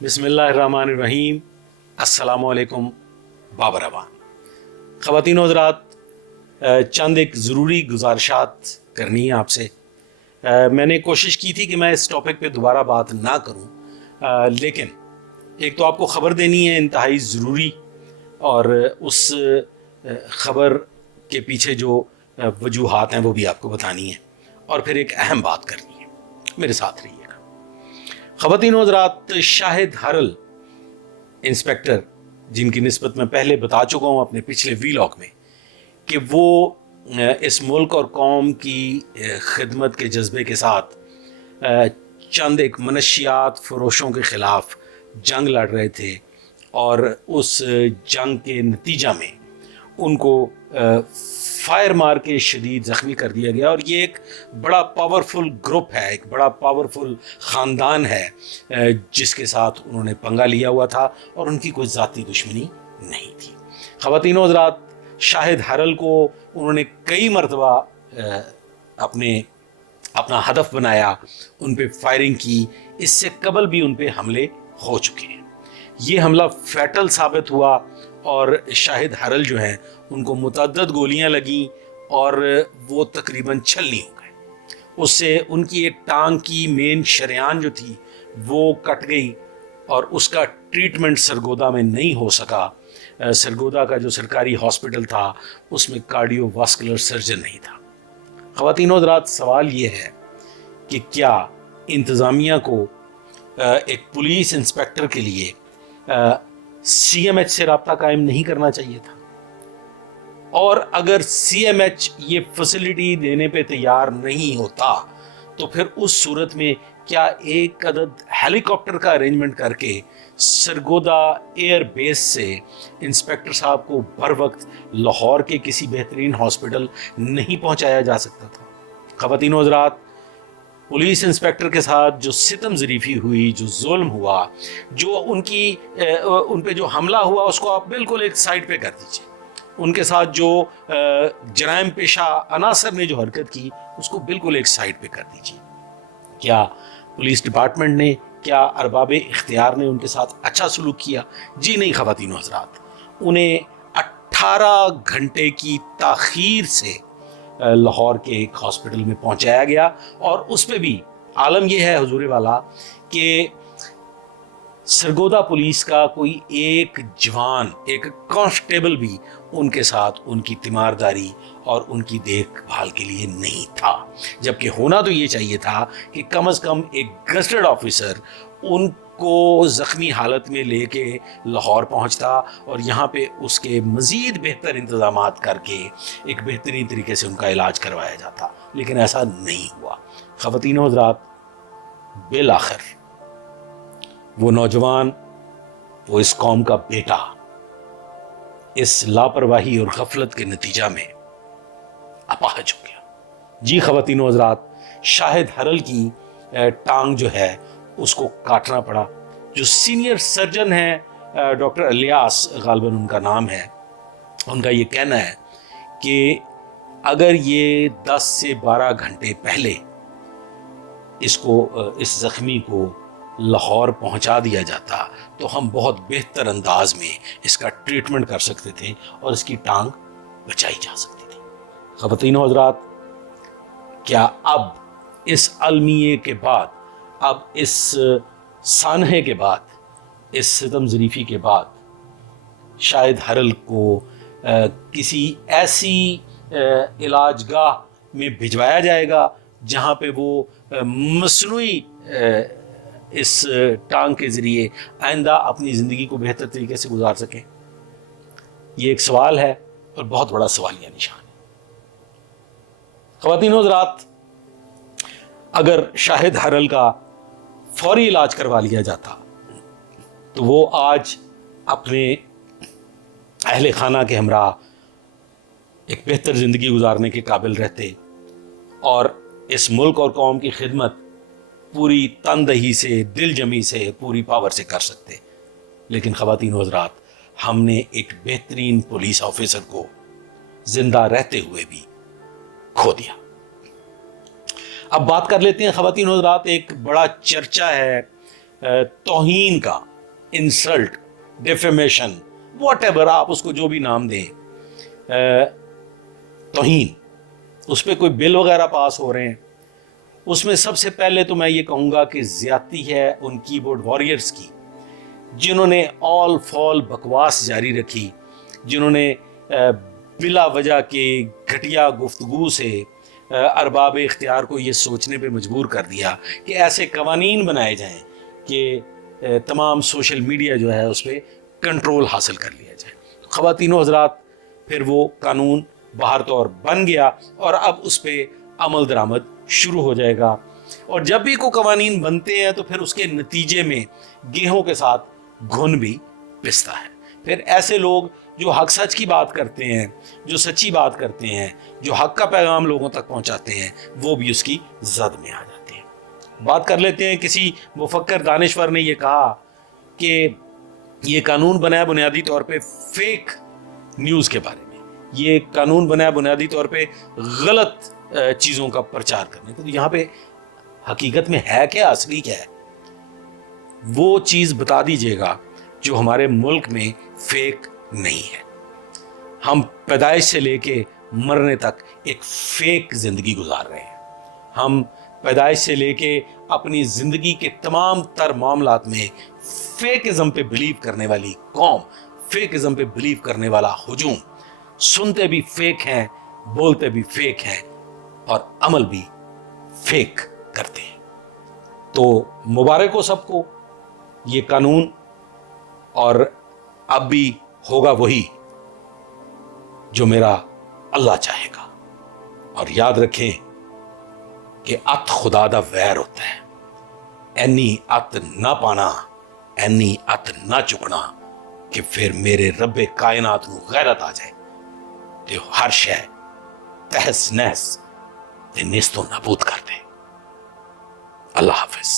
बिस्मिल्लाहिर्रहमानिर्रहीम। अस्सलाम वालेकुम बाबरवान। ख़वातीन और हज़रात, चंद एक ज़रूरी गुजारिशात करनी है आपसे। मैंने कोशिश की थी कि मैं इस टॉपिक पे दोबारा बात ना करूं, लेकिन एक तो आपको ख़बर देनी है इंतहाई ज़रूरी, और उस ख़बर के पीछे जो वजूहात हैं वो भी आपको बतानी है, और फिर एक अहम बात करनी है। मेरे साथ रहिएगा। ख़वातीन और हज़रात, शाहिद हरल इंस्पेक्टर, जिनकी निस्बत मैं पहले बता चुका हूँ अपने पिछले वीलॉग में कि वो इस मुल्क और कौम की खिदमत के जज्बे के साथ चंद एक मनशियात फरोशों के ख़िलाफ़ जंग लड़ रहे थे, और उस जंग के नतीजा में उनको फायर मार के शदीद ज़ख्मी कर दिया गया। और ये एक बड़ा पावरफुल ग्रुप है, एक बड़ा पावरफुल ख़ानदान है जिसके साथ उन्होंने पंगा लिया हुआ था, और उनकी कोई ज़ाती दुश्मनी नहीं थी। ख़वातीन और हज़रात, शाहिद हरल को उन्होंने कई मरतबा अपना हदफ बनाया, उन पे फायरिंग की। इससे कबल भी उन पे हमले हो चुके हैं। ये हमला फैटल साबित हुआ, और शाहिद हरल जो हैं उनको मुतअद्दिद गोलियां लगी और वो तकरीबन छलनी हो गए। उससे उनकी एक टांग की मेन शरेयान जो थी वो कट गई, और उसका ट्रीटमेंट सरगोदा में नहीं हो सका। सरगोदा का जो सरकारी हॉस्पिटल था उसमें कार्डियोवास्कुलर सर्जन नहीं था। ख़वातीन और हज़रात, सवाल ये है कि क्या इंतज़ामिया को एक पुलिस इंस्पेक्टर के लिए CMH से रब्ता कायम नहीं करना चाहिए था? और अगर CMH ये फैसिलिटी देने पे तैयार नहीं होता तो फिर उस सूरत में क्या एक अदद हेलीकॉप्टर का अरेंजमेंट करके सरगोदा एयर बेस से इंस्पेक्टर साहब को बर वक्त लाहौर के किसी बेहतरीन हॉस्पिटल नहीं पहुंचाया जा सकता था? ख़वातीन और हज़रात, पुलिस इंस्पेक्टर के साथ जो सितम ज़रीफ़ी हुई, जो जुल्म हुआ, जो उन पे जो हमला हुआ, उसको आप बिल्कुल एक साइड पे कर दीजिए। उनके साथ जो जराइम पेशा अनासर ने जो हरकत की, उसको बिल्कुल एक साइड पे कर दीजिए। क्या पुलिस डिपार्टमेंट ने, क्या अरबाब इख्तियार ने उनके साथ अच्छा सलूक किया? जी नहीं ख़वातीन और हज़रात, उन्हें 18 घंटे की ताख़ीर से लाहौर के एक हॉस्पिटल में पहुंचाया गया, और उस पे भी आलम यह है हुजूर वाला कि सरगोदा पुलिस का कोई एक जवान, एक कांस्टेबल भी उनके साथ उनकी तीमारदारी और उनकी देखभाल के लिए नहीं था। जबकि होना तो ये चाहिए था कि कम से कम एक गज़टेड ऑफिसर उनको ज़ख्मी हालत में लेके लाहौर पहुंचता, और यहाँ पे उसके मज़ीद बेहतर इंतज़ामात करके एक बेहतरीन तरीके से उनका इलाज करवाया जाता। लेकिन ऐसा नहीं हुआ। ख़वातीन और हज़रात, बिल आखिर वो नौजवान, वो इस कौम का बेटा, इस लापरवाही और गफलत के नतीजा में अपाहज हो गया। जी ख़वातीन और हज़रात, शाहिद हरल की टांग जो है उसको काटना पड़ा। जो सीनियर सर्जन है डॉक्टर इलियास गालिबन उनका नाम है, उनका ये कहना है कि अगर ये 10 से 12 घंटे पहले इस ज़ख्मी को लाहौर पहुंचा दिया जाता तो हम बहुत बेहतर अंदाज में इसका ट्रीटमेंट कर सकते थे और इसकी टांग बचाई जा सकती थी। ख़वातीन और हज़रात, क्या अब इस अलमिये के बाद, अब इस सानहे के बाद, इस सितम ज़रीफ़ी के बाद शाहिद हरल को किसी ऐसी इलाजगाह में भिजवाया जाएगा जहाँ पे वो मसनूई इस टांग के ज़रिए आइंदा अपनी ज़िंदगी को बेहतर तरीके से गुजार सकें? ये एक सवाल है, और बहुत बड़ा सवालिया निशान है। ख़वातीन और हज़रात, अगर शाहिद हरल का फौरी इलाज करवा लिया जाता तो वो आज अपने अहले खाना के हमरा एक बेहतर ज़िंदगी गुजारने के काबिल रहते, और इस मुल्क और कौम की खिदमत पूरी तनदही से, दिल जमी से, पूरी पावर से कर सकते। लेकिन ख़वातीन और हज़रात, हमने एक बेहतरीन पुलिस ऑफिसर को जिंदा रहते हुए भी खो दिया। अब बात कर लेते हैं ख़वातीन और हज़रात, एक बड़ा चर्चा है तौहीन का इंसल्ट, डिफेमेशन, व्हाटएवर आप उसको जो भी नाम दें, तौहीन, उस पर कोई बिल वगैरह पास हो रहे हैं, उसमें सबसे पहले तो मैं ये कहूँगा कि ज्यादती है उन कीबोर्ड वॉरियर्स की, जिन्होंने ऑल फॉल बकवास जारी रखी, जिन्होंने बिला वजह के घटिया गुफ्तगू से अरबाब इख्तियार को ये सोचने पे मजबूर कर दिया कि ऐसे कवानीन बनाए जाएं कि तमाम सोशल मीडिया जो है उस पर कंट्रोल हासिल कर लिया जाए। तो ख़वातीनो हज़रात, फिर वो कानून बाहर तौर बन गया और अब उस पर अमल दरामद शुरू हो जाएगा। और जब भी कोई कवानीन बनते हैं तो फिर उसके नतीजे में गेहूं के साथ घुन भी पिसता है। फिर ऐसे लोग जो हक सच की बात करते हैं, जो सच्ची बात करते हैं, जो हक का पैगाम लोगों तक पहुंचाते हैं, वो भी उसकी जद में आ जाते हैं। बात कर लेते हैं, किसी मुफक्कर दानिश्वर ने यह कहा कि ये कानून बना है बुनियादी तौर पे फेक न्यूज़ के बारे में, ये कानून बना है बुनियादी तौर पे गलत चीज़ों का प्रचार करने का। तो यहाँ पे हकीकत में है क्या, असली क्या है, वो चीज़ बता दीजिएगा जो हमारे मुल्क में फेक नहीं है। हम पैदाइश से लेके मरने तक एक फेक जिंदगी गुजार रहे हैं। हम पैदाइश से लेके अपनी जिंदगी के तमाम तर मामलात में फेकिज्म पे बिलीव करने वाली कौम, फेकिज्म पे बिलीव करने वाला हुजूम, सुनते भी फेक हैं, बोलते भी फेक हैं और अमल भी फेक करते हैं। तो मुबारक हो सबको ये कानून, और अब भी होगा वही जो मेरा अल्लाह चाहेगा। और याद रखें कि अत खुदा दा वैर होता है, ऐनी अत ना पाना, ऐनी अत ना चुकना कि फिर मेरे रब्बे कायनात नूं गैरत आ जाए ते हर शै तहस नहस ते नेस्तो नाबूद कर दे। अल्लाह हाफिज।